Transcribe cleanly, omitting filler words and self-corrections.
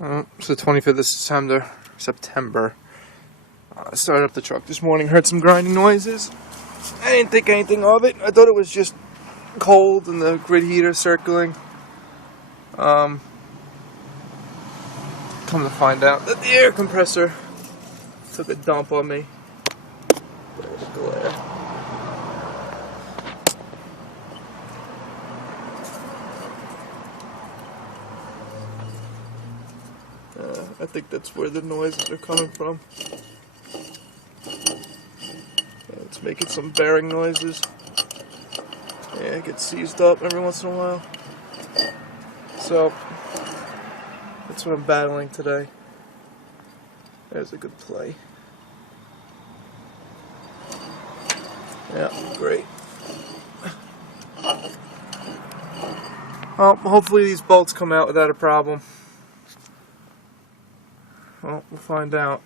It's the 25th of September. I started up the truck this morning, heard some grinding noises. I didn't think anything of it. I thought it was just cold and the grid heater circling. Come to find out that the air compressor took a dump on me. There's the glare. I think that's where the noises are coming from. It's making some bearing noises. Yeah, it gets seized up every once in a while. So, that's what I'm battling today. There's a good play. Yeah, great. Well, hopefully these bolts come out without a problem. Well, we'll find out.